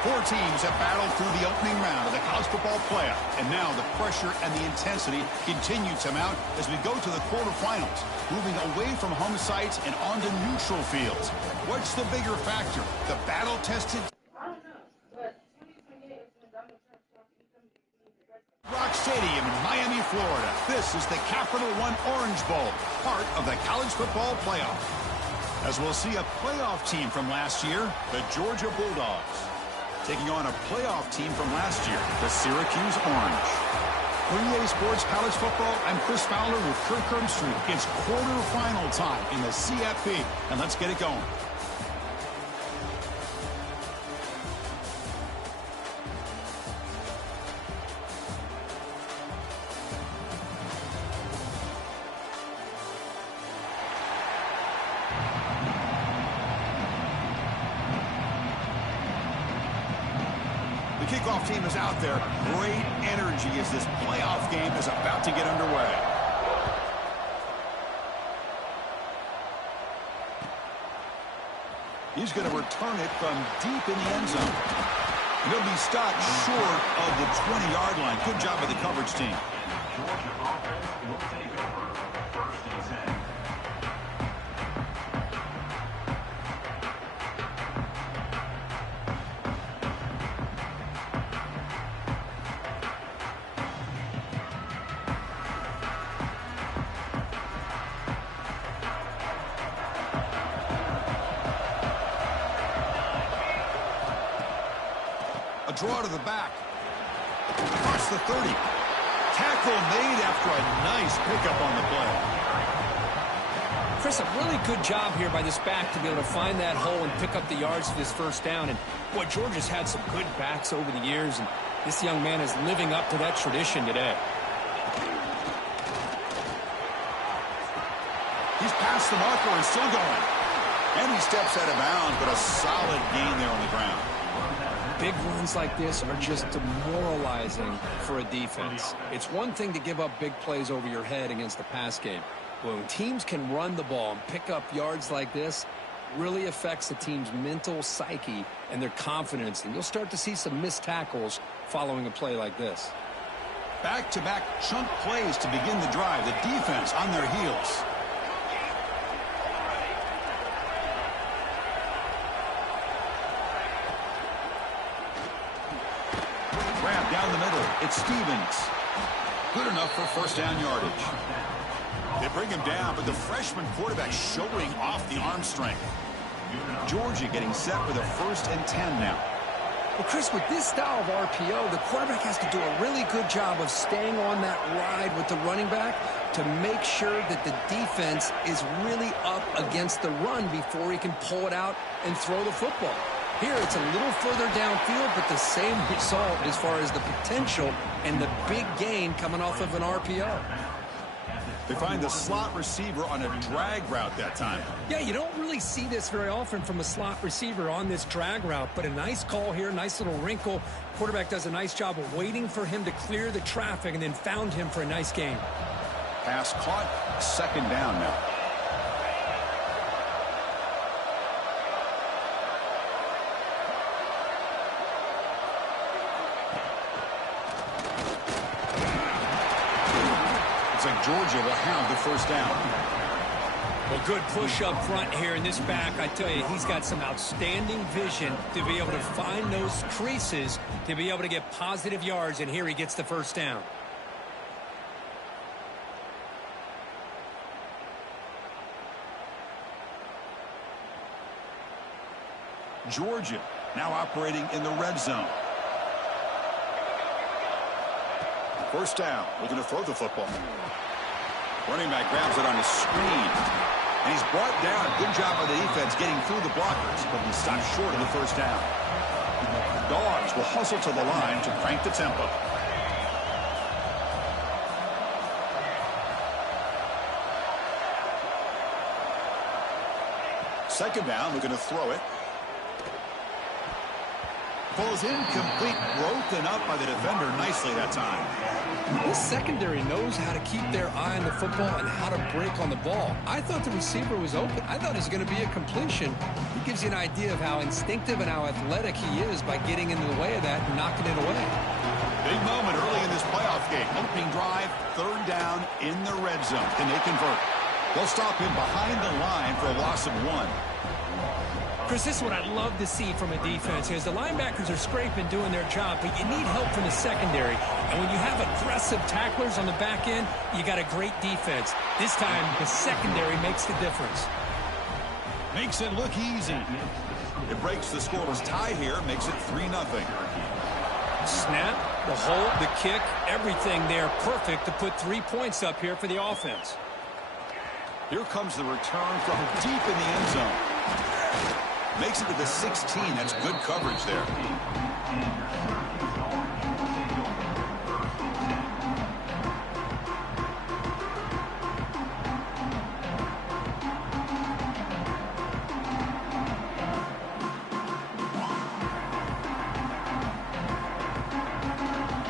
Four teams have battled through the opening round of the college football playoff, and now the pressure and the intensity continue to mount as we go to the quarterfinals, moving away from home sites and onto neutral fields. What's the bigger factor? The battle-tested Rock Stadium in Miami, Florida. This is the Capital One Orange Bowl, part of the college football playoff. As we'll see a playoff team from last year, the Georgia Bulldogs, taking on a playoff team from last year, the Syracuse Orange. For EA Sports College Football, I'm Chris Fowler with Kirk Herbstreit. It's quarterfinal time in the CFP, and let's get it going. Kickoff team is out there. Great energy as this playoff game is about to get underway. He's going to return it from deep in the end zone. And he'll be stopped short of the 20-yard line. Good job by the coverage team. Georgia offense will take over. First and 10. A draw to the back. Across the 30. Tackle made after a nice pickup on the play. Chris, a really good job here by this back to be able to find that hole and pick up the yards for this first down. And, boy, Georgia's had some good backs over the years, and this young man is living up to that tradition today. He's past the marker and still going. And he steps out of bounds, but a solid gain there on the ground. Big runs like this are just demoralizing for a defense. It's one thing to give up big plays over your head against the pass game. But when teams can run the ball and pick up yards like this, really affects the team's mental psyche and their confidence. And you'll start to see some missed tackles following a play like this. Back-to-back chunk plays to begin the drive. The defense on their heels. Grab down the middle. It's Stevens. Good enough for first down yardage. They bring him down, but the freshman quarterback showing off the arm strength. Georgia getting set for the 1st and 10 now. Well, Chris, with this style of RPO, the quarterback has to do a really good job of staying on that ride with the running back to make sure that the defense is really up against the run before he can pull it out and throw the football. Here, it's a little further downfield, but the same result as far as the potential and the big gain coming off of an RPO. They find the slot receiver on a drag route that time. Yeah, you don't really see this very often from a slot receiver on this drag route, but a nice call here, nice little wrinkle. Quarterback does a nice job of waiting for him to clear the traffic and then found him for a nice gain. Pass caught, 2nd down now. Looks like Georgia will have the first down. Well, good push up front here in this back. I tell you, he's got some outstanding vision to be able to find those creases, to be able to get positive yards, and here he gets the first down. Georgia now operating in the red zone. First down. Looking to throw the football. Running back grabs it on a screen. And he's brought down. Good job by the defense getting through the blockers, but he stopped short of the first down. Dogs will hustle to the line to crank the tempo. Second down, looking to throw it. Falls incomplete, broken up by the defender nicely that time. The secondary knows how to keep their eye on the football and how to break on the ball. I thought the receiver was open. I thought it was going to be a completion. It gives you an idea of how instinctive and how athletic he is by getting into the way of that and knocking it away. Big moment early in this playoff game. Opening drive, third down in the red zone. Can they convert? They'll stop him behind the line for a loss of 1. Chris, this is what I'd love to see from a defense is the linebackers are scraping, doing their job, but you need help from the secondary. And when you have aggressive tacklers on the back end, you got a great defense. This time, the secondary makes the difference. Makes it look easy. It breaks the scoreless tie here, makes it 3-0. Snap, the hold, the kick, everything there perfect to put 3 points up here for the offense. Here comes the return from deep in the end zone. Makes it to the 16. That's good coverage there.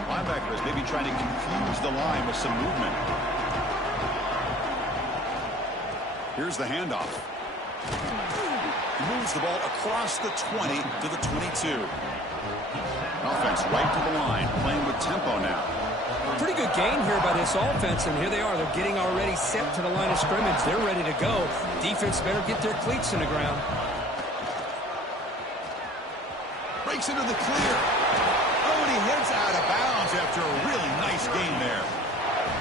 Linebackers maybe trying to confuse the line with some movement. Here's the handoff. Moves the ball across the 20 to the 22. Offense right to the line, playing with tempo now. Pretty good gain here by this offense, and here they are. They're getting already set to the line of scrimmage. They're ready to go. Defense better get their cleats in the ground. Breaks into the clear. Oh, and he heads out of bounds after a really nice gain there.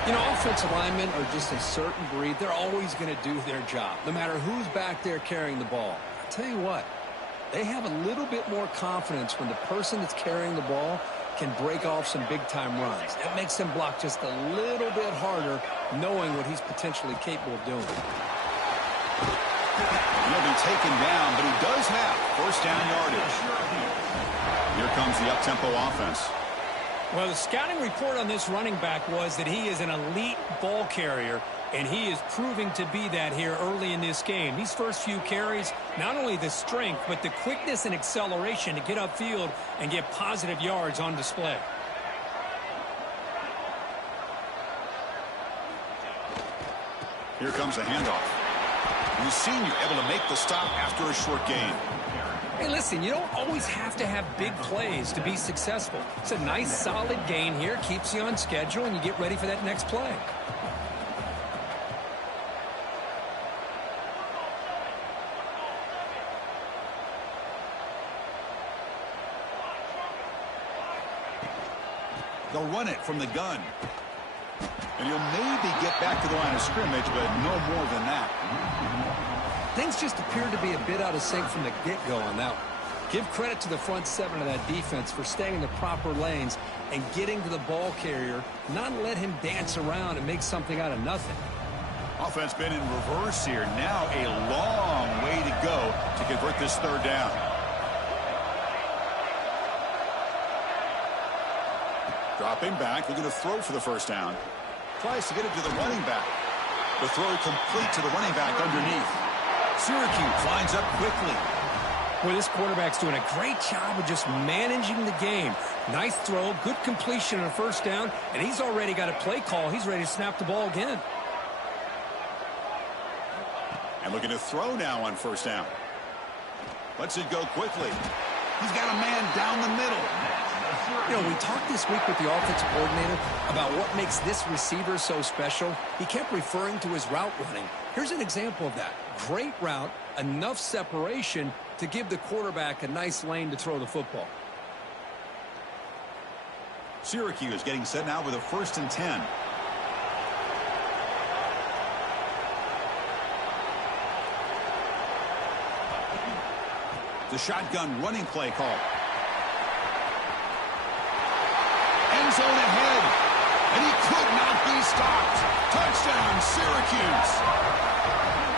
You know, offensive linemen are just a certain breed. They're always going to do their job, no matter who's back there carrying the ball. I'll tell you what, they have a little bit more confidence when the person that's carrying the ball can break off some big-time runs. That makes them block just a little bit harder, knowing what he's potentially capable of doing. He'll be taken down, but he does have first down yardage. Here comes the up-tempo offense. Well, the scouting report on this running back was that he is an elite ball carrier, and he is proving to be that here early in this game. These first few carries, not only the strength, but the quickness and acceleration to get upfield and get positive yards on display. Here comes a handoff. The senior able to make the stop after a short gain. Hey, listen, you don't always have to have big plays to be successful. It's a nice, solid gain here. Keeps you on schedule, and you get ready for that next play. They'll run it from the gun. And he'll maybe get back to the line of scrimmage, but no more than that. Things just appeared to be a bit out of sync from the get-go on that one. Give credit to the front seven of that defense for staying in the proper lanes and getting to the ball carrier, not let him dance around and make something out of nothing. Offense been in reverse here. Now a long way to go to convert this third down. Dropping back, looking to throw for the first down. Tries to get it to the running back. The throw complete to the running back underneath. Syracuse lines up quickly. Well, this quarterback's doing a great job of just managing the game. Nice throw, good completion on a first down, and he's already got a play call. He's ready to snap the ball again. And looking to throw now on first down. Lets it go quickly. He's got a man down the middle. You know, we talked this week with the offensive coordinator about what makes this receiver so special. He kept referring to his route running. Here's an example of that. Great route, enough separation to give the quarterback a nice lane to throw the football. Syracuse getting set now with a 1st and 10. The shotgun running play call. End zone ahead, and he could not be stopped. Touchdown, Syracuse.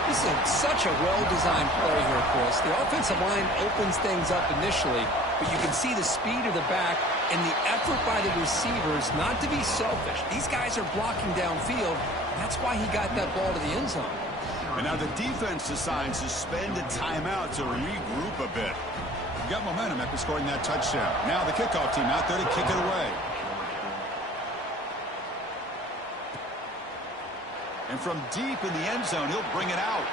This is such a well-designed play here, Chris. The offensive line opens things up initially, but you can see the speed of the back and the effort by the receivers not to be selfish. These guys are blocking downfield. That's why he got that ball to the end zone. And now the defense decides to spend a timeout to regroup a bit. Got momentum after scoring that touchdown. Now the kickoff team out there to kick it away. And from deep in the end zone, he'll bring it out.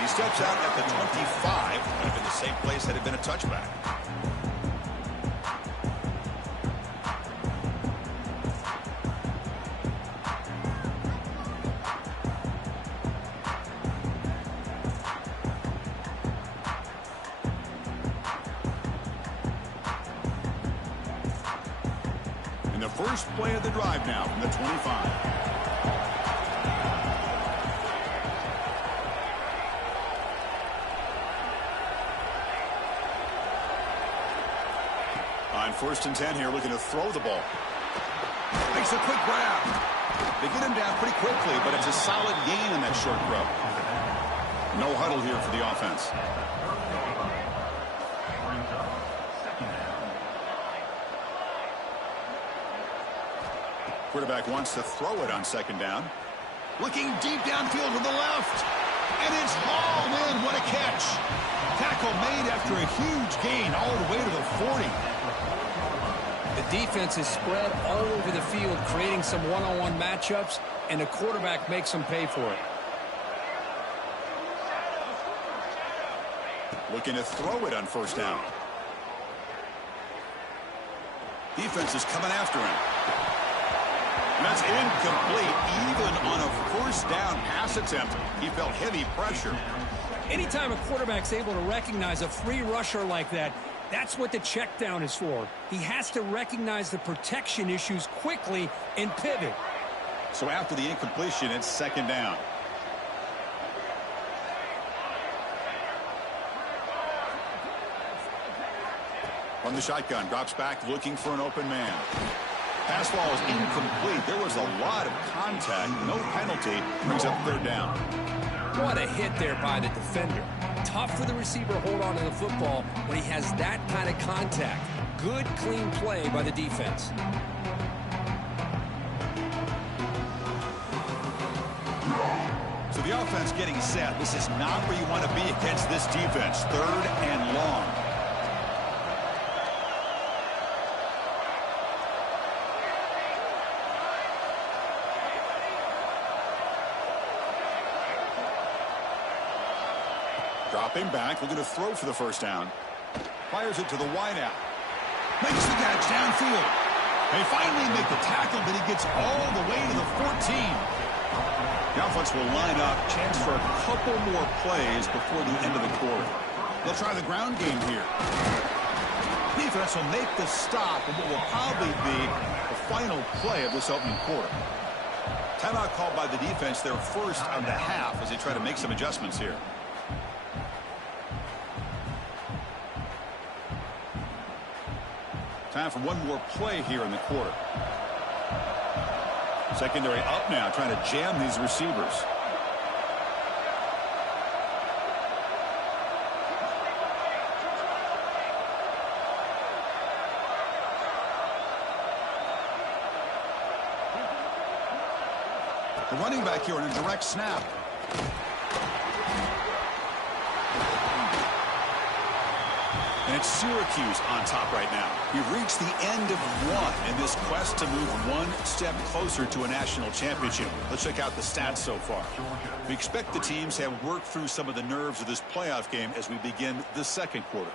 He steps out at the 25. Would have been the same place had it been a touchback. And the first play of the drive now from the 25. On 1st and 10 here, looking to throw the ball. Makes a quick grab. They get him down pretty quickly, but it's a solid gain in that short throw. No huddle here for the offense. Quarterback wants to throw it on 2nd down. Looking deep downfield to the left. And it's hauled in. What a catch. Tackle made after a huge gain all the way to the 40. The defense is spread all over the field, creating some one-on-one matchups, and the quarterback makes them pay for it. Looking to throw it on 1st down. Defense is coming after him. And that's incomplete. Even on a 1st down pass attempt, he felt heavy pressure. Anytime a quarterback's able to recognize a free rusher like that, that's what the check down is for. He has to recognize the protection issues quickly and pivot. So after the incompletion, it's 2nd down. From the shotgun, drops back looking for an open man. Pass ball is incomplete. There was a lot of contact. No penalty. Brings up 3rd down. What a hit there by the defender. Tough for the receiver to hold on to the football when he has that kind of contact. Good, clean play by the defense. So the offense getting set. This is not where you want to be against this defense. 3rd and long. Dropping back, looking to throw for the 1st down. Fires it to the wideout. Makes the catch downfield. They finally make the tackle, but he gets all the way to the 14. The offense will line up. Chance for a couple more plays before the end of the quarter. They'll try the ground game here. Defense will make the stop of what will probably be the final play of this opening quarter. Timeout called by the defense, their 1st of the half, as they try to make some adjustments here. Time for one more play here in the quarter. Secondary up now, trying to jam these receivers. The running back here in a direct snap. And it's Syracuse on top right now. We've reached the end of one in this quest to move one step closer to a national championship. Let's check out the stats so far. We expect the teams have worked through some of the nerves of this playoff game as we begin the 2nd quarter.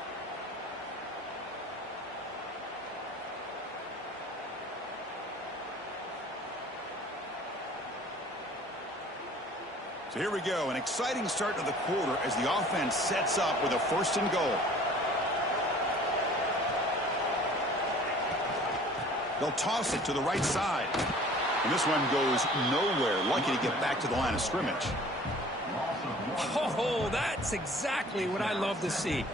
So here we go, an exciting start to the quarter as the offense sets up with a 1st and goal. They'll toss it to the right side. And this one goes nowhere. Lucky to get back to the line of scrimmage. Oh, that's exactly what I love to see.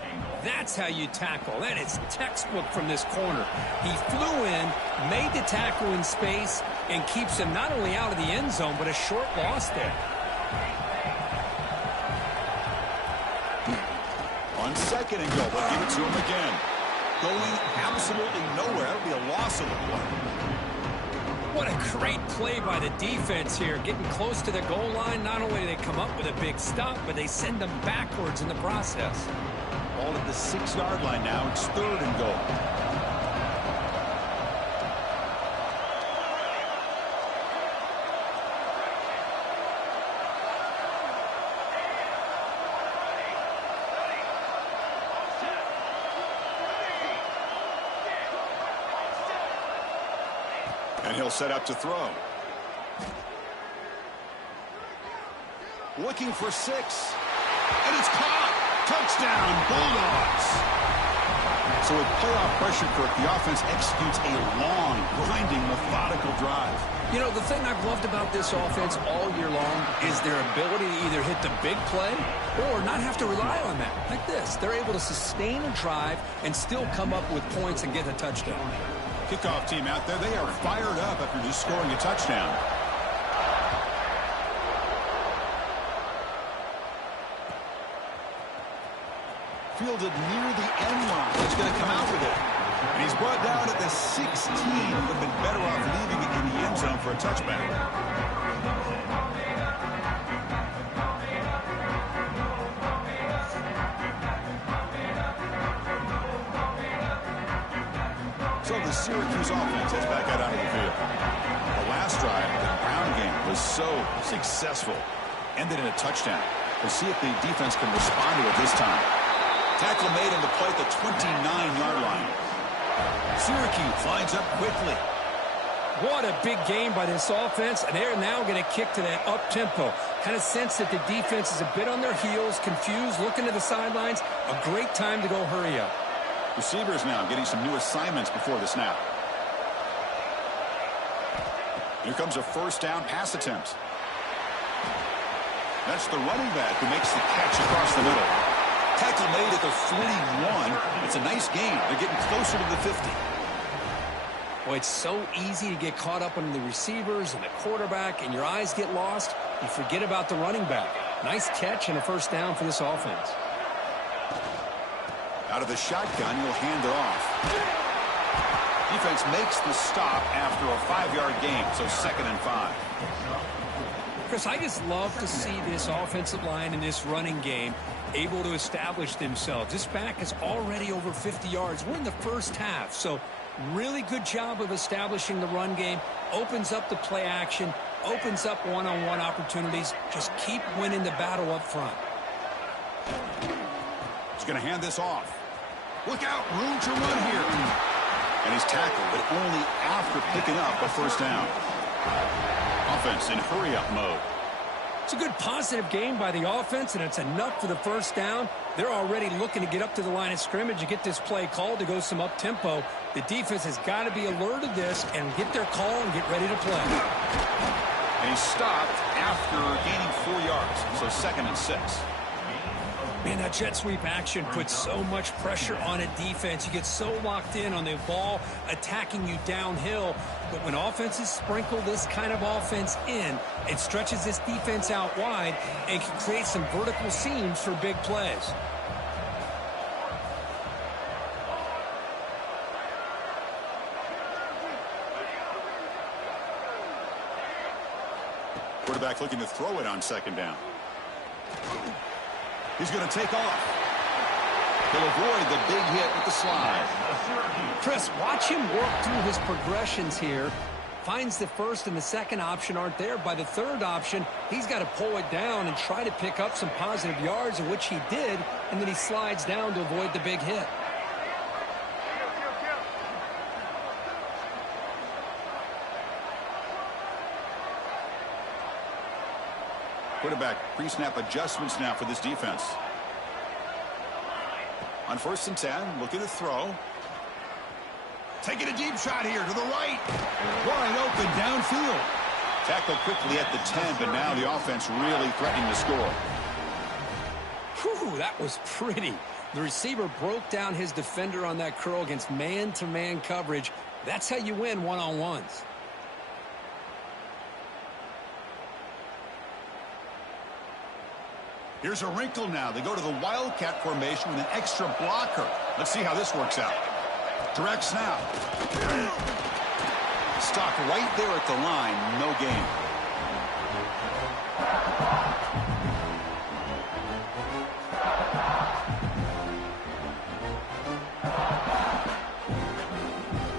That's how you tackle. That is textbook from this corner. He flew in, made the tackle in space, and keeps him not only out of the end zone, but a short loss there. On 2nd and goal, they'll give it to him again. Going absolutely nowhere. That'll be a loss of the play. What a great play by the defense here. Getting close to the goal line, not only do they come up with a big stop, but they send them backwards in the process. Ball at the 6-yard line now. It's 3rd and goal. And he'll set up to throw. Looking for 6. And it's caught. Touchdown, Bulldogs. So with playoff pressure, Kirk, the offense executes a long, grinding, methodical drive. You know, the thing I've loved about this offense all year long is their ability to either hit the big play or not have to rely on that. Like this. They're able to sustain a drive and still come up with points and get a touchdown. Kickoff team out there, they are fired up after just scoring a touchdown. Fielded near the end line. He's going to come out with it. And he's brought down at the 16. Would have been better off leaving it in the end zone for a touchback. So the Syracuse offense heads back out onto the field. The last drive, the ground game, was so successful. Ended in a touchdown. We'll see if the defense can respond to it this time. Tackle made on the play at the 29-yard line. Syracuse lines up quickly. What a big game by this offense, and they're now going to kick to that up-tempo. Kind of sense that the defense is a bit on their heels, confused, looking to the sidelines. A great time to go hurry up. Receivers now getting some new assignments before the snap. Here comes a 1st down pass attempt. That's the running back who makes the catch across the middle. Tackle made at the 41. It's a nice gain. They're getting closer to the 50. Well, it's so easy to get caught up on the receivers and the quarterback, and your eyes get lost. You forget about the running back. Nice catch and a 1st down for this offense. Out of the shotgun, he'll hand it off. Defense makes the stop after a 5-yard gain, so 2nd and 5. Chris, I just love to see this offensive line in this running game able to establish themselves. This back is already over 50 yards. We're in the first half, so really good job of establishing the run game. Opens up the play action, opens up one-on-one opportunities. Just keep winning the battle up front. He's going to hand this off. Look out, room to run here. And he's tackled, but only after picking up a 1st down. Offense in hurry-up mode. It's a good positive game by the offense, and it's enough for the 1st down. They're already looking to get up to the line of scrimmage and get this play called to go some up-tempo. The defense has got to be alert of this and get their call and get ready to play. And he stopped after gaining 4 yards, so 2nd and 6. Man, that jet sweep action puts so much pressure on a defense. You get so locked in on the ball attacking you downhill. But when offenses sprinkle this kind of offense in, it stretches this defense out wide and can create some vertical seams for big plays. Quarterback looking to throw it on 2nd down. He's going to take off. He'll avoid the big hit with the slide. Chris, watch him work through his progressions here. Finds the 1st and the 2nd option aren't there. By the 3rd option, he's got to pull it down and try to pick up some positive yards, of which he did, and then he slides down to avoid the big hit. Quarterback pre-snap adjustments now for this defense. On 1st and 10, looking to throw. Taking a deep shot here to the right. Wide open downfield. Tackled quickly at the 10, but now the offense really threatening to score. Whew, that was pretty. The receiver broke down his defender on that curl against man-to-man coverage. That's how you win one-on-ones. Here's a wrinkle now. They go to the Wildcat formation with an extra blocker. Let's see how this works out. Direct snap. Stopped right there at the line. No gain.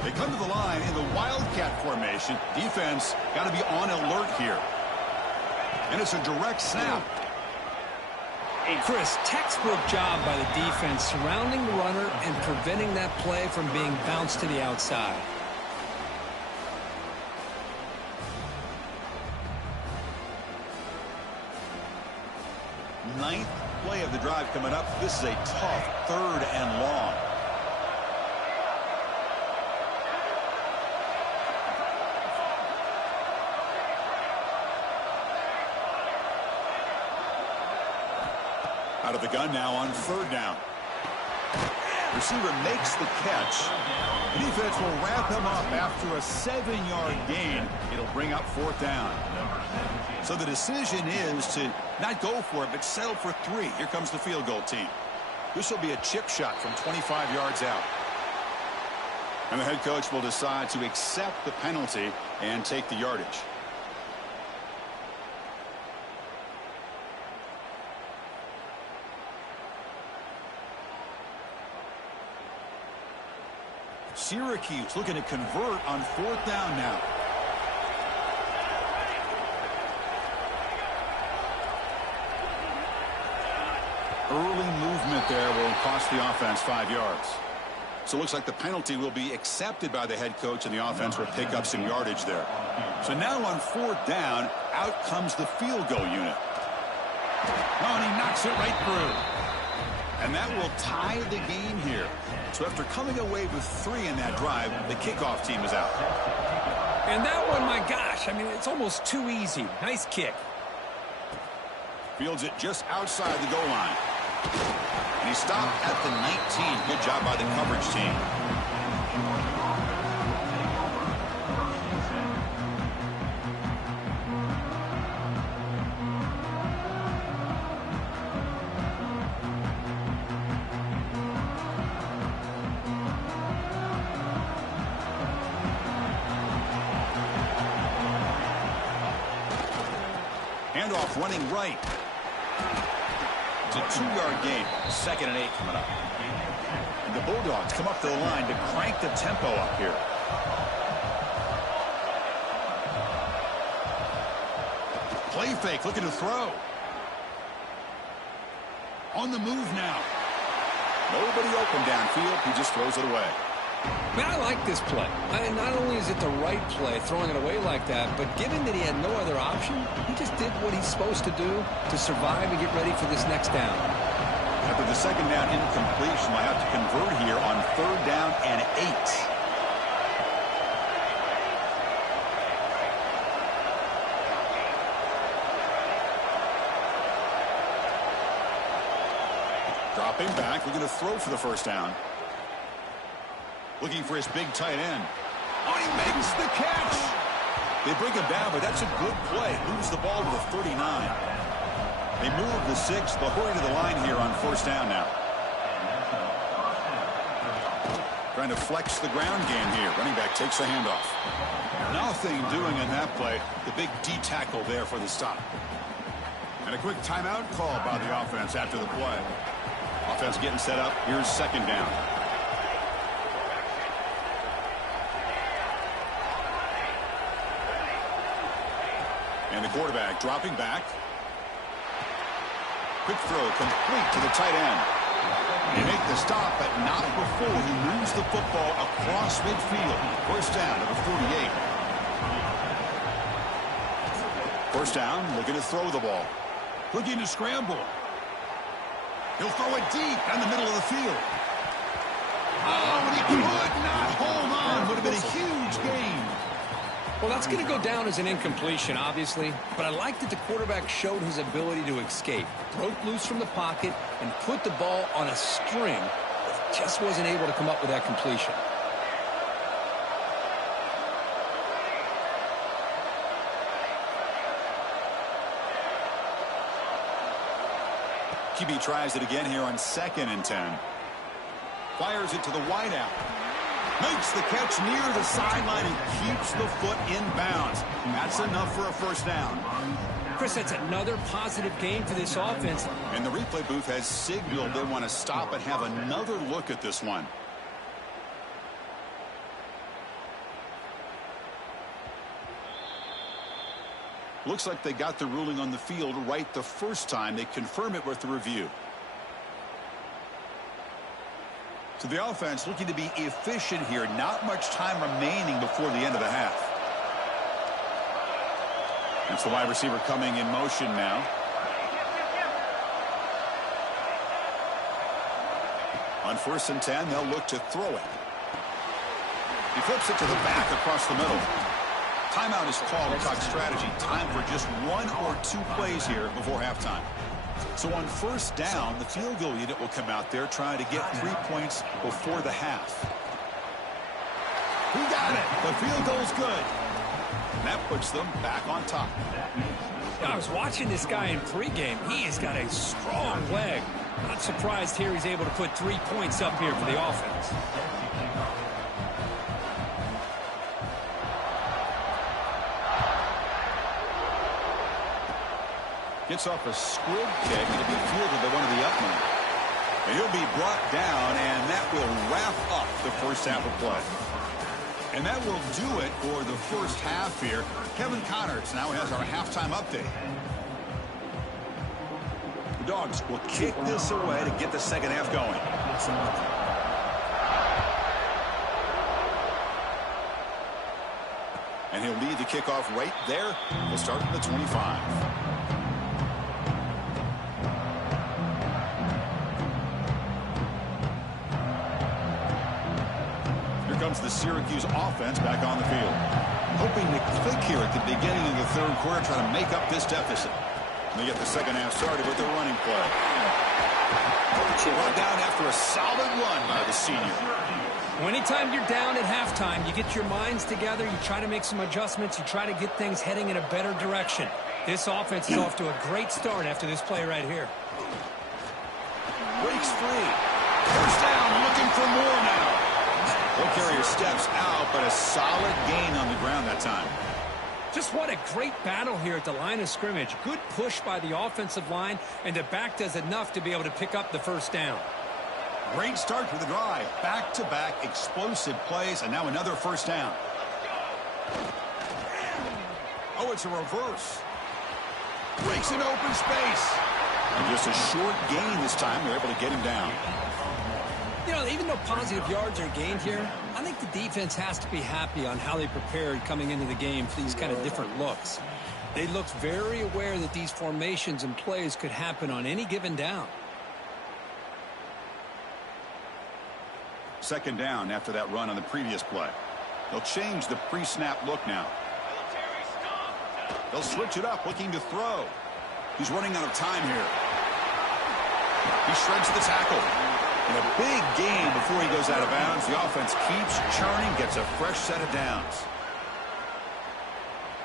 They come to the line in the Wildcat formation. Defense got to be on alert here. And it's a direct snap. Chris, textbook job by the defense surrounding the runner and preventing that play from being bounced to the outside. Ninth play of the drive coming up. This is a tough 3rd and long. Out of the gun now on 3rd down. Receiver makes the catch. The defense will wrap him up after a 7-yard gain. It'll bring up 4th down. So the decision is to not go for it, but settle for 3. Here comes the field goal team. This will be a chip shot from 25 yards out. And the head coach will decide to accept the penalty and take the yardage. Syracuse looking to convert on 4th down now. Early movement there will cost the offense 5 yards. So it looks like the penalty will be accepted by the head coach, and the offense will pick up some yardage there. So now on 4th down, out comes the field goal unit. Oh, and he knocks it right through. And that will tie the game here. So after coming away with 3 in that drive, the kickoff team is out. And that one, my gosh, I mean, it's almost too easy. Nice kick. Fields it just outside the goal line. And he stopped at the 19. Good job by the coverage team. Handoff running right. It's a 2-yard gain. 2nd and 8 coming up. And the Bulldogs come up to the line to crank the tempo up here. Play fake, looking to throw. On the move now. Nobody open downfield. He just throws it away. Man, I like this play. Not only is it the right play, throwing it away like that, but given that he had no other option, he just did what he's supposed to do to survive and get ready for this next down. After the 2nd down incompletion, we'll have to convert here on 3rd down and 8. Dropping back, we're going to throw for the 1st down. Looking for his big tight end. Oh, he makes the catch. They bring him down, but that's a good play. Moves the ball to the 39. They move the 6. They'll hurry to the line here on 1st down now. Trying to flex the ground game here. Running back takes the handoff. Nothing doing in that play. The big D tackle there for the stop. And a quick timeout call by the offense after the play. Offense getting set up. Here's 2nd down. And the quarterback dropping back. Quick throw complete to the tight end. They make the stop, but not before he moves the football across midfield. 1st down to the 48. 1st down, looking to throw the ball. Looking to scramble. He'll throw it deep down the middle of the field. Oh, and he could not hold on. Would have been a huge gain. Well, that's going to go down as an incompletion, obviously. But I like that the quarterback showed his ability to escape. Broke loose from the pocket and put the ball on a string. But just wasn't able to come up with that completion. QB tries it again here on 2nd and 10. Fires it to the wideout. Makes the catch near the sideline and keeps the foot in bounds. That's enough for a first down. Chris, that's another positive game for this offense. And the replay booth has signaled they want to stop and have another look at this one. Looks like they got the ruling on the field right the first time. They confirm it with the review. So the offense looking to be efficient here. Not much time remaining before the end of the half. That's the wide receiver coming in motion now. On 1st and 10, they'll look to throw it. He flips it to the back across the middle. Timeout is called to talk strategy. Time for just 1 or 2 plays here before halftime. So on 1st down, the field goal unit will come out there trying to get 3 points before the half. He got it. The field goal's good. And that puts them back on top. I was watching this guy in pregame. He has got a strong leg. Not surprised here he's able to put 3 points up here for the offense. Gets off a squib kick. It'll be fielded by one of the up men. And he'll be brought down, and that will wrap up the first half of play. And that will do it for the first half here. Kevin Connors now has our halftime update. The Dogs will kick this away to get the second half going. And he'll lead the kickoff right there. We'll start at the 25. Comes the Syracuse offense back on the field. Hoping to click here at the beginning of the 3rd quarter, trying to make up this deficit. And they get the second half started with the running play. Brought down after a solid run by the senior. Well, anytime you're down at halftime, you get your minds together, you try to make some adjustments, you try to get things heading in a better direction. This offense is off to a great start after this play right here. Breaks free. First down, looking for more now. Ball carrier steps out, but a solid gain on the ground that time. Just what a great battle here at the line of scrimmage. Good push by the offensive line, and the back does enough to be able to pick up the first down. Great start for the drive. Back-to-back explosive plays, and now another first down. Oh, it's a reverse. Breaks an open space. And just a short gain this time. They're able to get him down. You know, even though positive yards are gained here, I think the defense has to be happy on how they prepared coming into the game for these kind of different looks. They looked very aware that these formations and plays could happen on any given down. 2nd down after that run on the previous play. They'll change the pre-snap look now. They'll switch it up, looking to throw. He's running out of time here. He shreds the tackle. And a big gain before he goes out of bounds. The offense keeps churning, gets a fresh set of downs.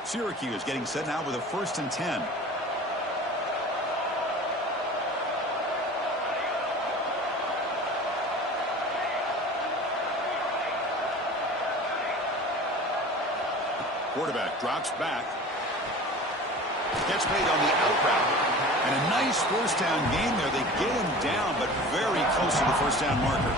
Syracuse getting set now with a 1st and 10. Quarterback drops back. Gets made on the out route. And a nice first down gain there. They get him down, but very close to the first down marker.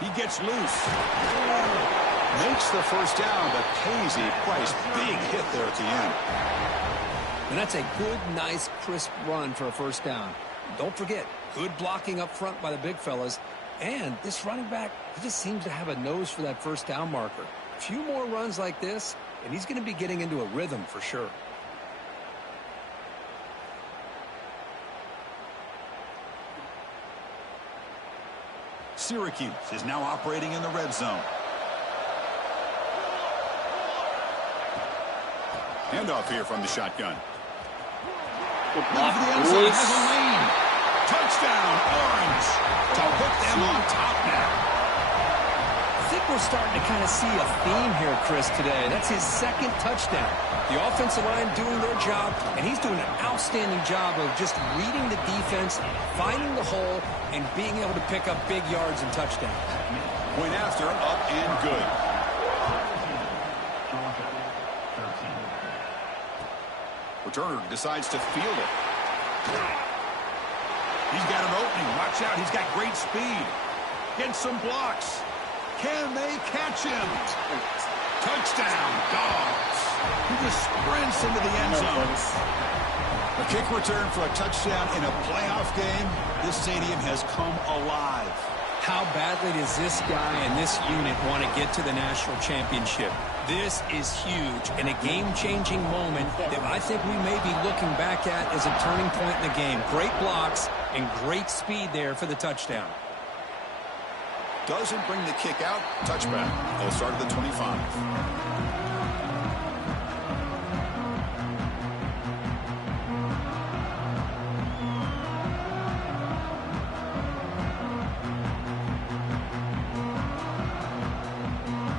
He gets loose. Makes the first down, but pays a price. Big hit there at the end. And that's a good, nice, crisp run for a first down. Don't forget, Good blocking up front by the big fellas. And this running back, he just seems to have a nose for that first down marker. A few more runs like this, and he's going to be getting into a rhythm for sure. Syracuse is now operating in the red zone. Handoff here from the shotgun. Good Over block, the end zone boys. has a lane. Touchdown, Orange. To put them on top now. I think we're starting to kind of see a theme here, Chris, today. That's his second touchdown. The offensive line doing their job, and he's doing an outstanding job of just reading the defense, finding the hole, and being able to pick up big yards and touchdowns. Point after, up and good. Returner decides to field it. He's got an opening. Watch out. He's got great speed. Gets some blocks. Can they catch him? Touchdown, Dogs. He just sprints into the end zone. A kick return for a touchdown in a playoff game. This stadium has come alive. How badly does this guy and this unit want to get to the national championship? This is huge and a game-changing moment that I think we may be looking back at as a turning point in the game. Great blocks and great speed there for the touchdown. Doesn't bring the kick out. Touchback. They'll start at the 25.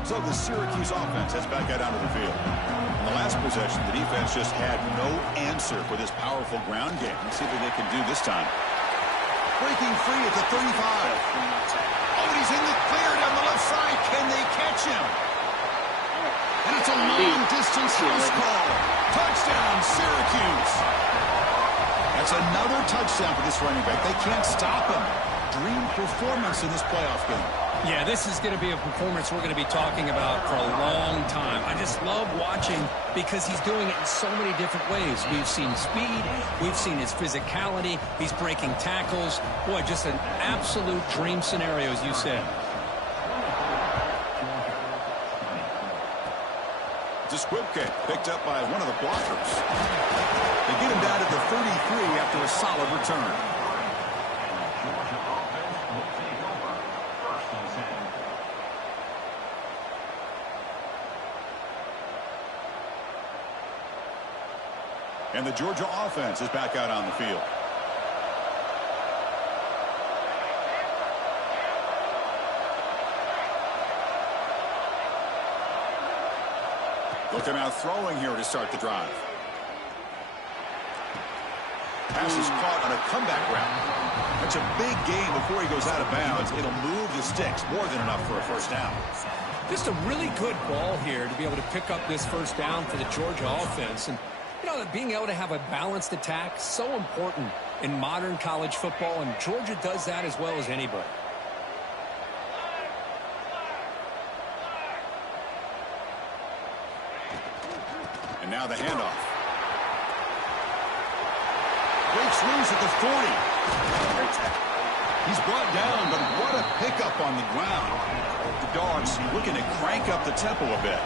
So the Syracuse offense heads back out onto the field. In the last possession, the defense just had no answer for this powerful ground game. Let's see what they can do this time. Breaking free at the 35. Oh, and he's in the clear down the left side. Can they catch him? And it's a long-distance house call. Touchdown, Syracuse. That's another touchdown for this running back. They can't stop him. Dream performance in this playoff game. Yeah, this is going to be a performance we're going to be talking about for a long time. I just love watching because he's doing it in so many different ways. We've seen speed. We've seen his physicality. He's breaking tackles. Boy, just an absolute dream scenario, as you said. It's a squib kick picked up by one of the blockers. They get him down to the 33 after a solid return. And the Georgia offense is back out on the field. Looking out throwing here to start the drive. Pass is caught on a comeback route. That's a big gain before he goes out of bounds. It'll move the sticks more than enough for a first down. Just a really good ball here to be able to pick up this first down for the Georgia offense. And you know, being able to have a balanced attack, so important in modern college football, and Georgia does that as well as anybody. And now the handoff. Breaks loose at the 40. He's brought down, but what a pickup on the ground. The Dogs looking to crank up the tempo a bit.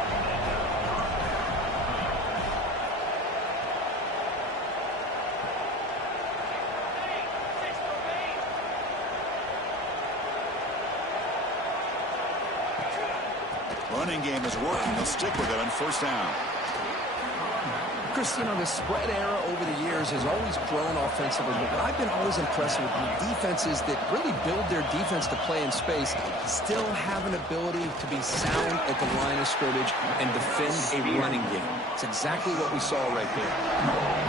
Running game is working. They'll stick with it on first down. Chris, you know, the spread era over the years has always grown offensively, but I've been always impressed with the defenses that really build their defense to play in space, still have an ability to be sound at the line of scrimmage and defend a running game. It's exactly what we saw right there.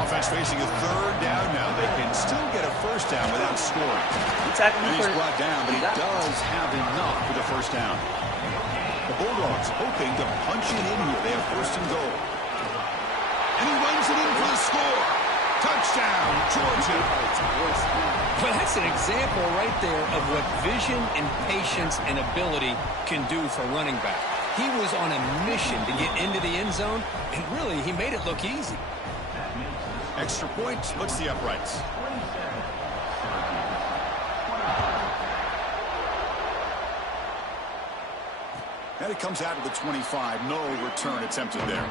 Offense facing a third down now. They can still get a first down without scoring. And he's brought down, but he does have enough for the first down. The Bulldogs hoping to punch it in here. They have first and goal. And he runs it in for the score. Touchdown, Georgia. Well, that's an example right there of what vision and patience and ability can do for a running back. He was on a mission to get into the end zone, and really, he made it look easy. Extra point splits the uprights. And it comes out to the 25. No return attempted there.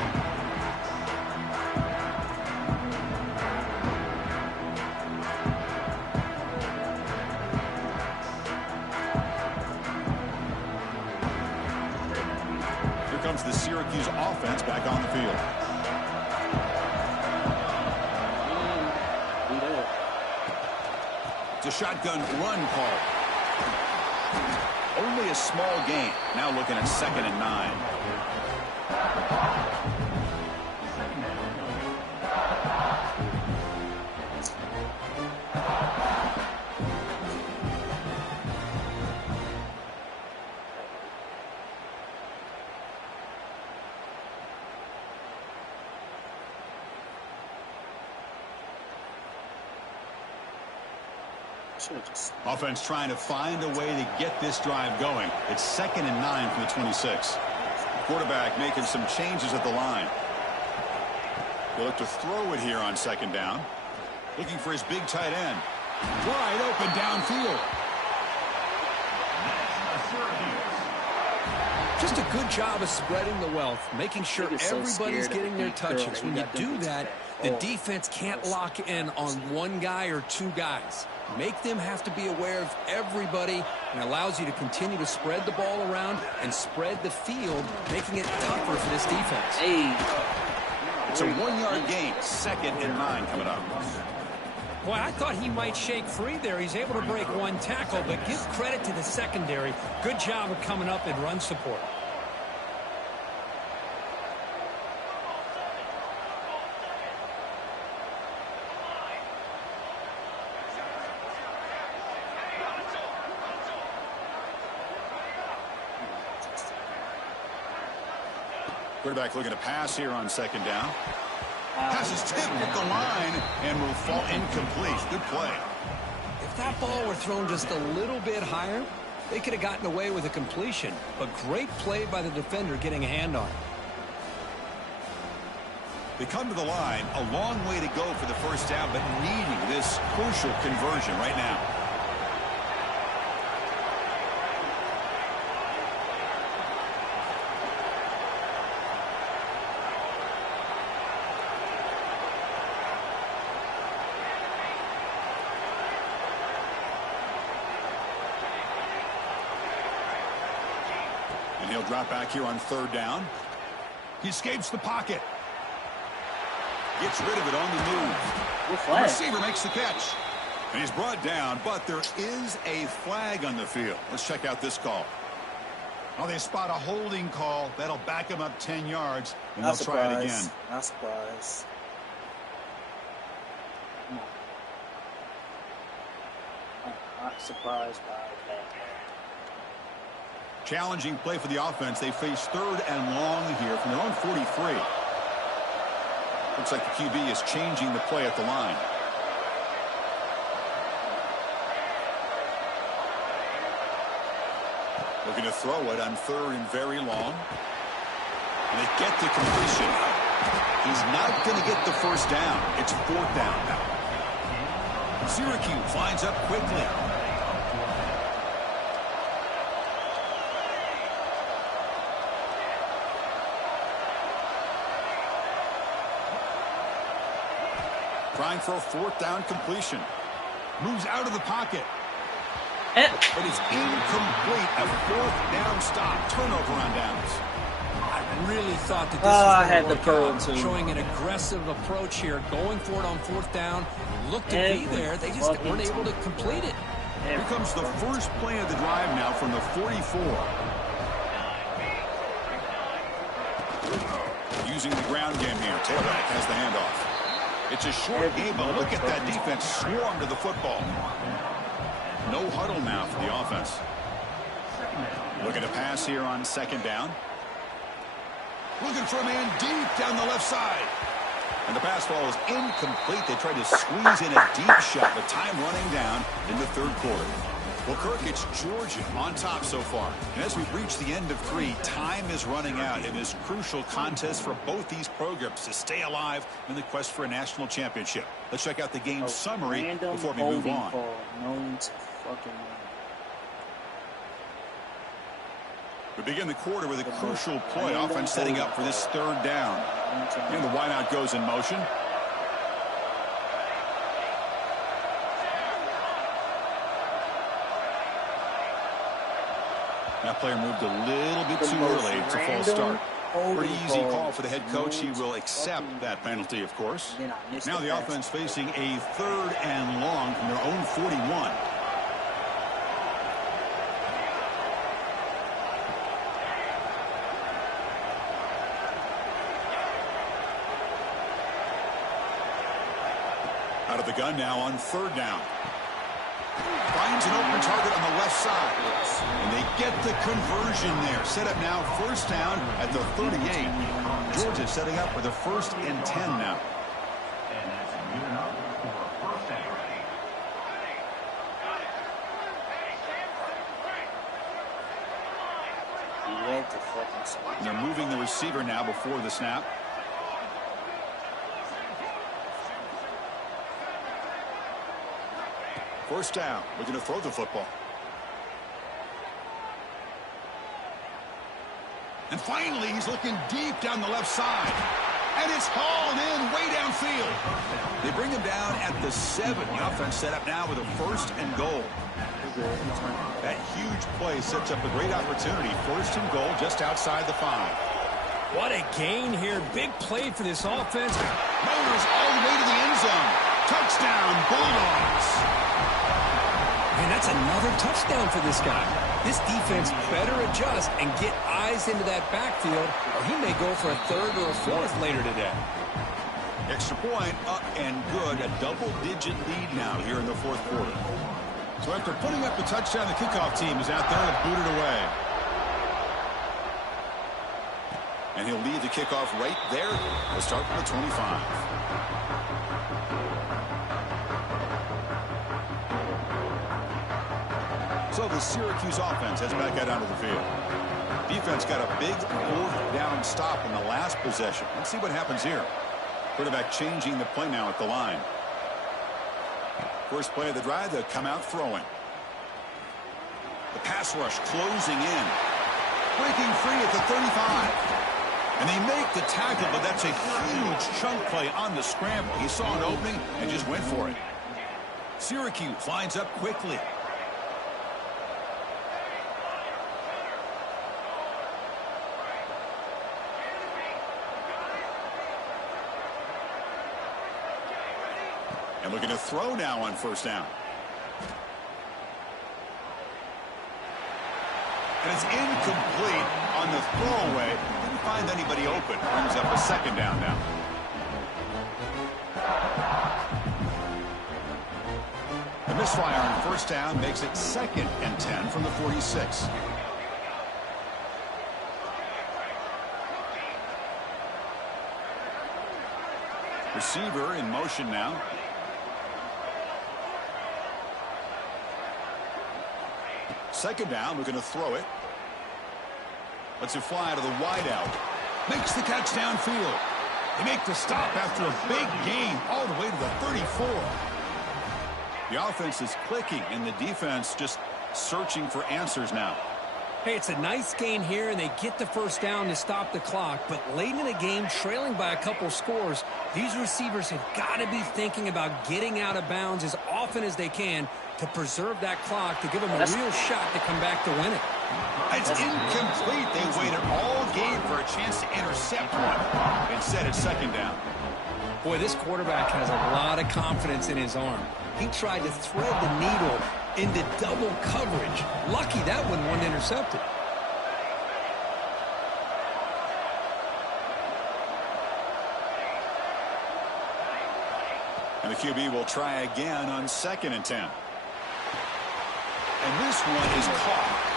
Here comes the Syracuse offense back on the field. It's a shotgun run call. Only a small gain. Now looking at 2nd and 9. Offense trying to find a way to get this drive going. It's 2nd and 9 from the 26. Quarterback making some changes at the line. He'll look to throw it here on 2nd down. Looking for his big tight end. Wide open downfield. Just a good job of spreading the wealth, making sure everybody's getting their touches. When you do that, the defense can't lock in on one guy or two guys. Make them have to be aware of everybody, and allows you to continue to spread the ball around and spread the field, making it tougher for this defense. It's a 1-yard gain. 2nd and 9 coming up. Boy, I thought he might shake free there. He's able to break one tackle, but give credit to the secondary. Good job of coming up in run support. Quarterback looking to pass here on 2nd down. Pass is tipped at the line and will fall incomplete. Good play. If that ball were thrown just a little bit higher, they could have gotten away with a completion. But great play by the defender getting a hand on it. They come to the line, a long way to go for the first down, but needing this crucial conversion right now. And he'll drop back here on 3rd down. He escapes the pocket. Gets rid of it on the move. The receiver makes the catch. And he's brought down, but there is a flag on the field. Let's check out this call. Oh, they spot a holding call. That'll back him up 10 yards, and they'll try it again. Not surprised. Not surprised by that. Challenging play for the offense. They face 3rd and long here from their own 43. Looks like the QB is changing the play at the line. Looking to throw it on 3rd and very long. And they get the completion. He's not going to get the first down. It's 4th down now. Syracuse lines up quickly. Trying for a 4th down completion. Moves out of the pocket. But it's incomplete. A 4th down stop. Turnover on downs. I really thought that this was going to work out. Showing an aggressive approach here. Going for it on 4th down. Looked to be there. They just weren't able to complete it. Here comes the first play of the drive now from the 44. Using the ground game here. Tailback has the handoff. It's a short game, but look at that defense swarm to the football. No huddle now for the offense. Looking to pass here on 2nd down. Looking for a man deep down the left side. And the pass ball is incomplete. They tried to squeeze in a deep shot, but time running down in the 3rd quarter. Well, Kirk, it's Georgia on top so far. And as we reach the end of 3, time is running out in this crucial contest for both these programs to stay alive in the quest for a national championship. Let's check out the game summary before we move on. We begin the quarter with a crucial play. Offense setting up for this third down. And the wideout goes in motion. That player moved a little bit too early. It's a false start. Pretty easy call for the head coach. He will accept that penalty, of course. Now the offense facing a 3rd and long from their own 41. Out of the gun now on 3rd down. Finds an open target on the left side. And they get the conversion there. Set up now 1st down at the 38. Georgia setting up with a 1st and 10 now. And that's good enough for a 1st down. And they're moving the receiver now before the snap. First down. We're going to throw the football. And finally, he's looking deep down the left side. And it's hauled in way downfield. They bring him down at the 7. The offense set up now with a 1st and goal. That huge play sets up a great opportunity. 1st and goal just outside the 5. What a gain here. Big play for this offense. Motors all the way to the end zone. Touchdown, Bulldogs. And that's another touchdown for this guy. This defense better adjust and get eyes into that backfield, or he may go for a 3rd or a 4th later today. Extra point up and good. A double-digit lead now here in the 4th quarter. So after putting up the touchdown, the kickoff team is out there to boot it away. And he'll lead the kickoff right there. We'll start from the 25. So the Syracuse offense heads back out onto the field. Defense got a big 4th down stop in the last possession. Let's see what happens here. Quarterback changing the play now at the line. First play of the drive, they'll come out throwing. The pass rush closing in. Breaking free at the 35. And they make the tackle, but that's a huge chunk play on the scramble. He saw an opening and just went for it. Syracuse lines up quickly. And looking to throw now on 1st down. And it's incomplete on the throwaway. Didn't find anybody open. Brings up a 2nd down now. The misfire on 1st down makes it 2nd and 10 from the 46. Receiver in motion now. Second down, we're going to throw it. Lets it fly to the wideout. Makes the catch downfield. They make the stop after a big gain all the way to the 34. The offense is clicking, and the defense just searching for answers now. Hey, it's a nice gain here, and they get the 1st down to stop the clock. But late in the game, trailing by a couple scores, these receivers have got to be thinking about getting out of bounds as often as they can to preserve that clock, to give them a real shot to come back to win it. It's incomplete. They waited all game for a chance to intercept one. Instead, it's 2nd down. Boy, this quarterback has a lot of confidence in his arm. He tried to thread the needle into double coverage. Lucky that one wasn't intercepted. And the QB will try again on 2nd and 10. And this one is caught.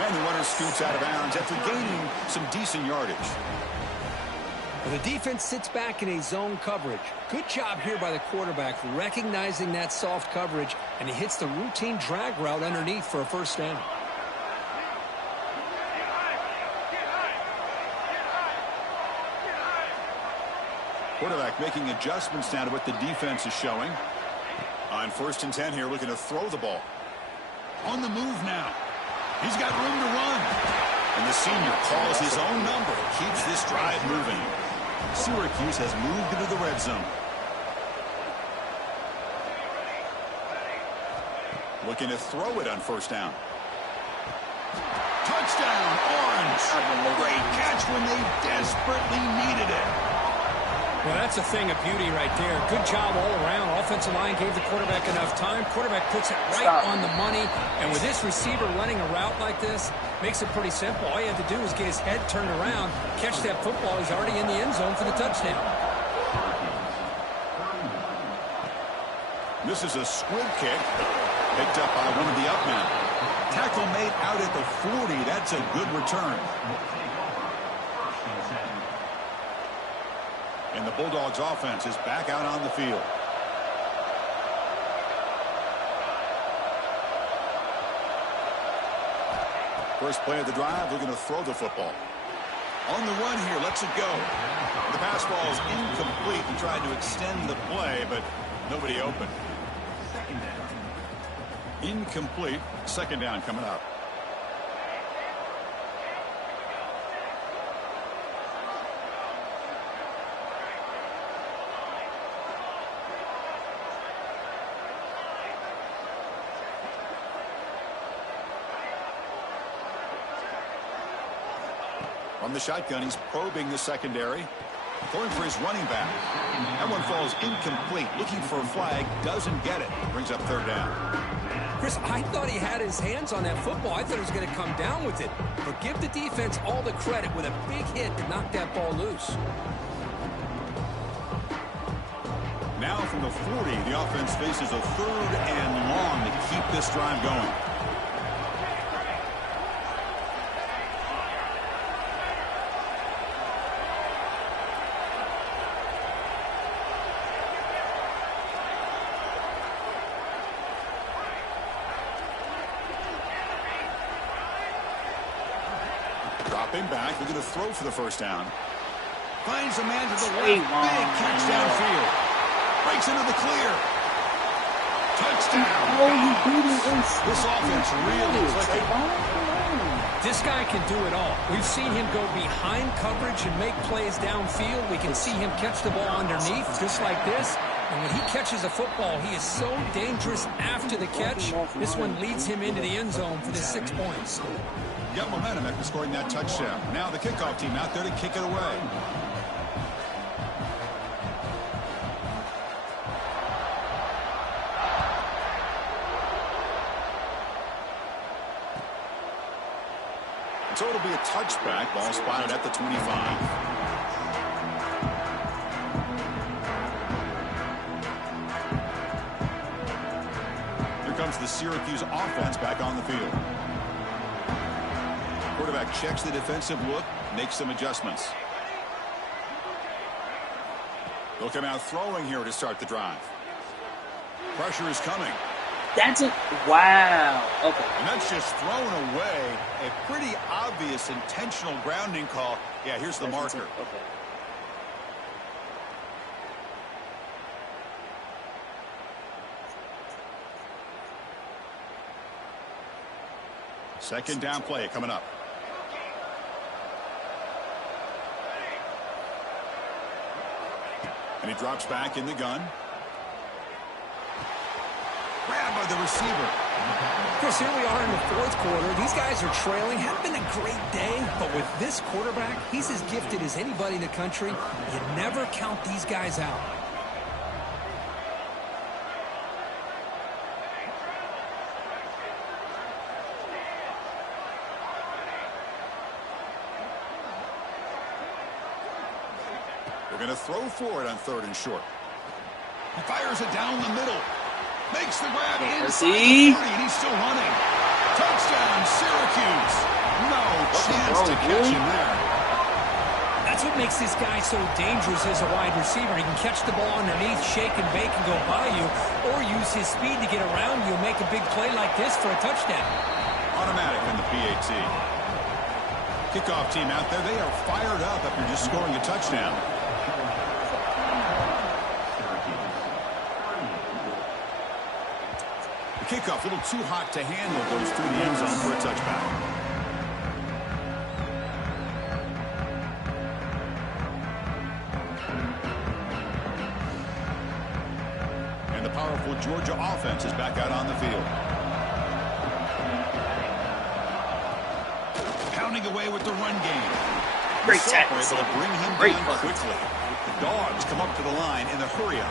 And the runner scoots out of bounds after gaining some decent yardage. Well, the defense sits back in a zone coverage. Good job here by the quarterback recognizing that soft coverage, and he hits the routine drag route underneath for a 1st down. Quarterback making adjustments now to what the defense is showing. On 1st and 10 here, looking to throw the ball. On the move now. He's got room to run. And the senior calls his own number and keeps this drive moving. Syracuse has moved into the red zone. Looking to throw it on first down. Touchdown, Orange. Great catch when they desperately needed it. Well, that's a thing of beauty right there. Good job all around. Offensive line gave the quarterback enough time. Quarterback puts it right on the money. And with this receiver running a route like this, makes it pretty simple. All you have to do is get his head turned around, catch that football. He's already in the end zone for the touchdown. This is a squib kick. Picked up by one of the up men. Tackle made out at the 40. That's a good return. And the Bulldogs offense is back out on the field. First play of the drive, we're going to throw the football. On the run here, lets it go. The pass ball is incomplete and tried to extend the play, but nobody open. Incomplete. Second down coming up. From the shotgun, he's probing the secondary. Going for his running back. That one falls incomplete. Looking for a flag. Doesn't get it. Brings up third down. Chris, I thought he had his hands on that football. I thought he was going to come down with it. But give the defense all the credit with a big hit to knock that ball loose. Now from the 40, the offense faces a third and long to keep this drive going. Dropping back, they're going to throw for the first down. Finds a man to the left. Big catch downfield. Breaks into the clear. Touchdown. This offense really clicking. This guy can do it all. We've seen him go behind coverage and make plays downfield. We can see him catch the ball underneath just like this. And when he catches a football, he is so dangerous after the catch. This one leads him into the end zone for the 6 points. Got momentum after scoring that touchdown. Now the kickoff team out there to kick it away. So it'll be a touchback. Ball spotted at the 25. Here comes the Syracuse offense back on the field. Quarterback checks the defensive look, makes some adjustments. They'll come out throwing here to start the drive. Pressure is coming. That's it. Wow. Okay. And that's just thrown away. A pretty obvious intentional grounding call. Yeah, here's the marker. Okay. Second down play coming up. And he drops back in the gun. Grabbed by the receiver. Chris, here we are in the fourth quarter. These guys are trailing. Hadn't been a great day, but with this quarterback, he's as gifted as anybody in the country. You never count these guys out. We're going to throw for it on third and short. He fires it down the middle. Makes the grab inside the 30, and he's still running. Touchdown, Syracuse. No chance to catch him there. That's what makes this guy so dangerous as a wide receiver. He can catch the ball underneath, shake and bake, and go by you, or use his speed to get around you and make a big play like this for a touchdown. Automatic in the PAT. Kickoff team out there, they are fired up after just scoring a touchdown. The kickoff a little too hot to handle, goes through the end zone for a touchback. And the powerful Georgia offense is back out on the field. Pounding away with the run game. Great the tackle. able to bring him Great down fucking quickly. The Dogs come up to the line in the hurry-up.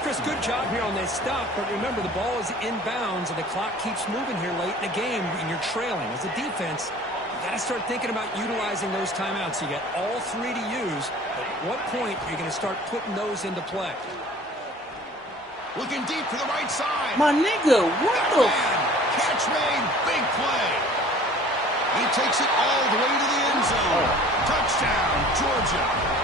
Chris, good job here on this stop, but remember the ball is inbounds and the clock keeps moving here late in the game and you're trailing. As a defense, you got to start thinking about utilizing those timeouts. You got all three to use. At what point are you going to start putting those into play? Looking deep to the right side. My nigga, what the? Catch made, big play. He takes it all the way to the end zone. Touchdown, Georgia.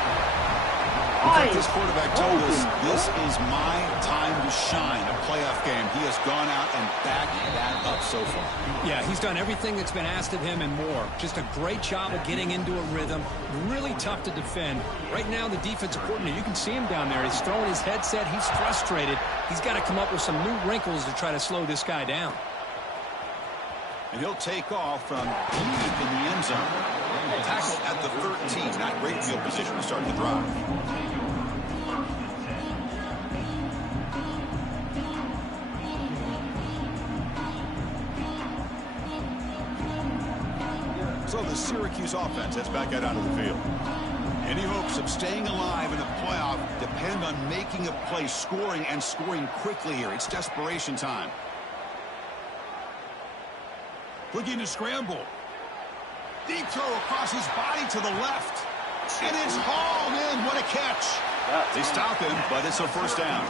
This quarterback told us this is my time to shine, a playoff game. He has gone out and backed that up so far. Yeah, he's done everything that's been asked of him and more. Just a great job of getting into a rhythm. Really tough to defend. Right now, the defensive coordinator, you can see him down there. He's throwing his headset. He's frustrated. He's got to come up with some new wrinkles to try to slow this guy down. And he'll take off from deep in the end zone. Tackle at the 13. Not great field position to start the drive. So the Syracuse offense heads back out onto the field. Any hopes of staying alive in the playoff depend on making a play, scoring, and scoring quickly here. It's desperation time. Looking to scramble. Deep throw across his body to the left. And it's hauled in. What a catch. They stop him, but it's a first down.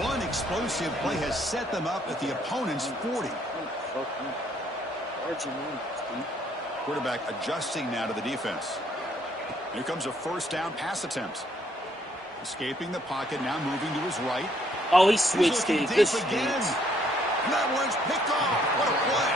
One explosive play has set them up at the opponent's 40. Quarterback adjusting now to the defense. Here comes a first down pass attempt. Escaping the pocket, now moving to his right. Oh, he switched it. Good again. And that one's picked off. What a play.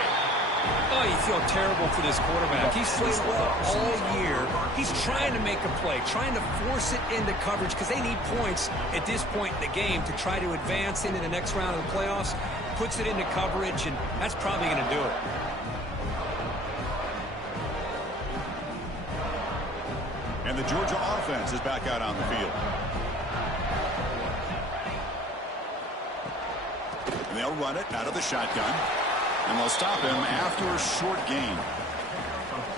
Oh, you feel terrible for this quarterback. He's played well all year. He's trying to make a play, trying to force it into coverage because they need points at this point in the game to try to advance into the next round of the playoffs. Puts it into coverage, and that's probably going to do it. And the Georgia offense is back out on the field. And they'll run it out of the shotgun. And they'll stop him after a short gain.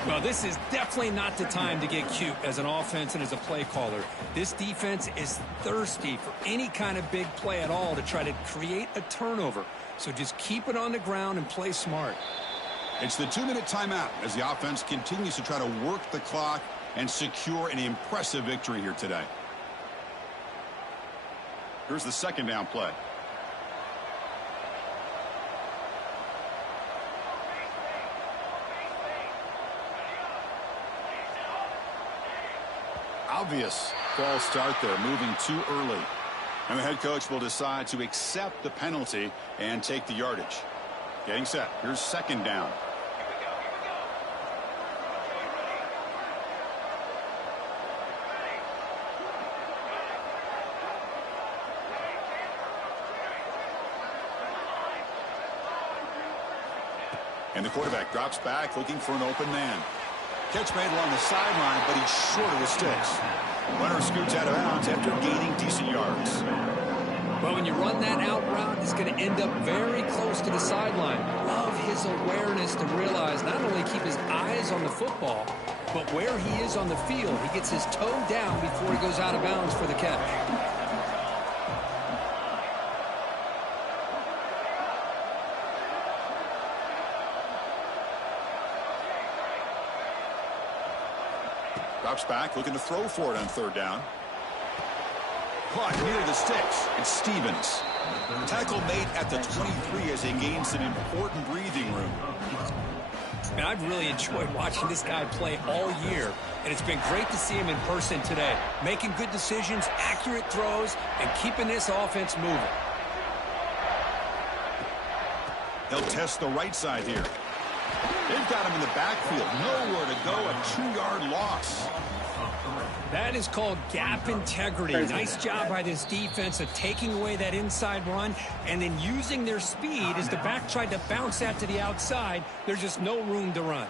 Well, this is definitely not the time to get cute as an offense and as a play caller. This defense is thirsty for any kind of big play at all to try to create a turnover. So just keep it on the ground and play smart. It's the 2-minute timeout as the offense continues to try to work the clock and secure an impressive victory here today. Here's the second down play. Obvious false start there, moving too early. And the head coach will decide to accept the penalty and take the yardage. Getting set. Here's second down. And the quarterback drops back looking for an open man. Catch made along the sideline, but he's short of the sticks. Runner scoots out of bounds after gaining decent yards. Well, when you run that out route, he's going to end up very close to the sideline. Love his awareness to realize not only keep his eyes on the football, but where he is on the field. He gets his toe down before he goes out of bounds for the catch. Drops back, looking to throw for it on third down. Caught near the sticks. It's Stevens. Tackle made at the 23 as he gains some important breathing room. And I've really enjoyed watching this guy play all year, and it's been great to see him in person today. Making good decisions, accurate throws, and keeping this offense moving. He'll test the right side here. They've got him in the backfield. Nowhere to go. A 2-yard loss. That is called gap integrity. Nice job by this defense of taking away that inside run and then using their speed as the back tried to bounce that to the outside. There's just no room to run.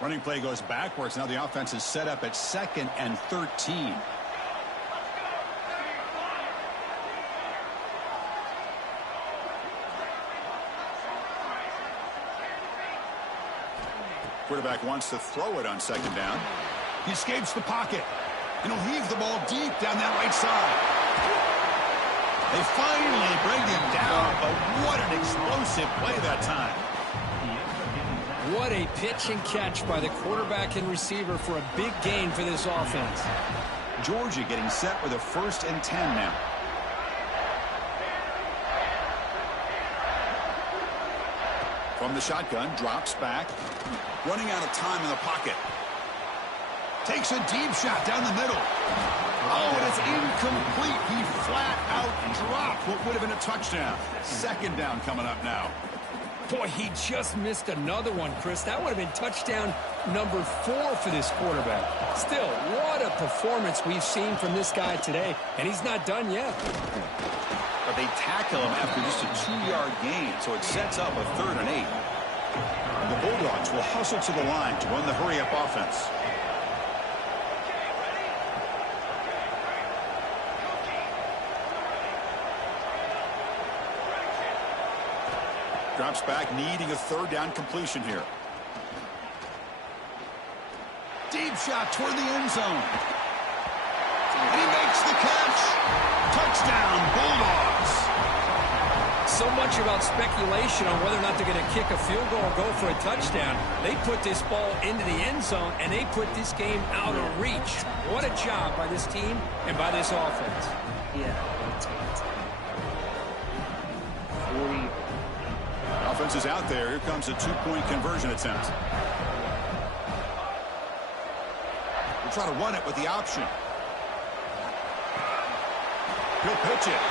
Running play goes backwards. Now the offense is set up at 2nd and 13. Quarterback wants to throw it on 2nd down. He escapes the pocket, and he'll heave the ball deep down that right side. They finally bring him down, but what an explosive play that time. What a pitch and catch by the quarterback and receiver for a big gain for this offense. Georgia getting set with a 1st and 10 now. From the shotgun, drops back. Running out of time in the pocket. Takes a deep shot down the middle. Oh, and it's incomplete. He flat out dropped what would have been a touchdown. 2nd down coming up now. Boy, he just missed another one, Chris. That would have been touchdown number 4 for this quarterback. Still, what a performance we've seen from this guy today, and he's not done yet. But they tackle him after just a 2-yard gain, so it sets up a 3rd and 8. The Bulldogs will hustle to the line to run the hurry-up offense. Drops back, needing a 3rd down completion here. Deep shot toward the end zone. And he makes the catch. Touchdown, Bulldogs. So much about speculation on whether or not they're going to kick a field goal or go for a touchdown. They put this ball into the end zone, and they put this game out of reach. What a job by this team and by this offense. Yeah. 40. Offense is out there. Here comes a 2-point conversion attempt. We'll try to run it with the option. He'll pitch it.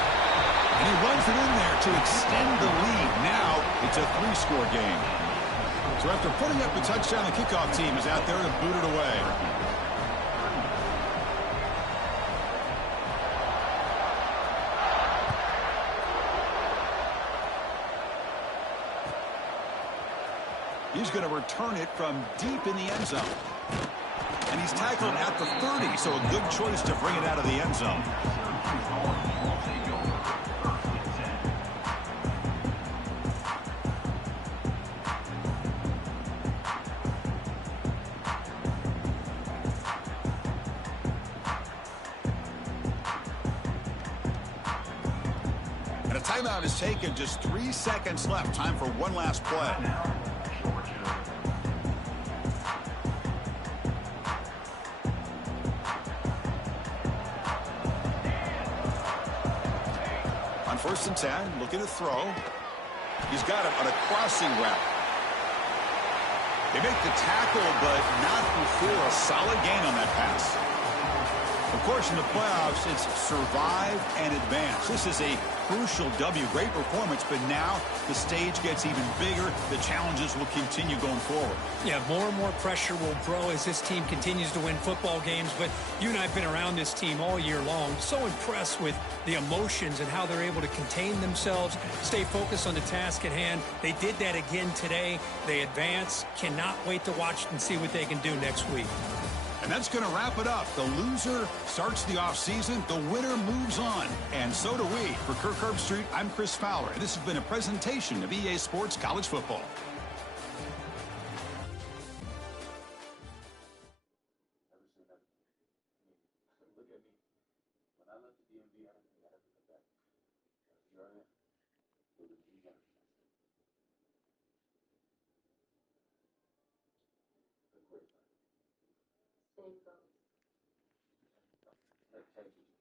And he runs it in there to extend the lead. Now it's a 3-score game. So after putting up the touchdown, the kickoff team is out there to boot it away. He's going to return it from deep in the end zone. And he's tackled at the 30, so a good choice to bring it out of the end zone. And a timeout is taken. Just 3 seconds left. Time for one last play. On 1st and 10, looking to throw. He's got him on a crossing route. They make the tackle, but not before a solid gain on that pass. Of course, in the playoffs, it's survive and advance. This is a crucial W. Great performance, but now the stage gets even bigger. The challenges will continue going forward. Yeah, more and more pressure will grow as this team continues to win football games. But you and I have been around this team all year long. So impressed with the emotions and how they're able to contain themselves, stay focused on the task at hand. They did that again today. They advance. Cannot wait to watch and see what they can do next week. And that's going to wrap it up. The loser starts the offseason. The winner moves on. And so do we. For Kirk Herbstreit, I'm Chris Fowler. And this has been a presentation of EA Sports College Football. Same boat.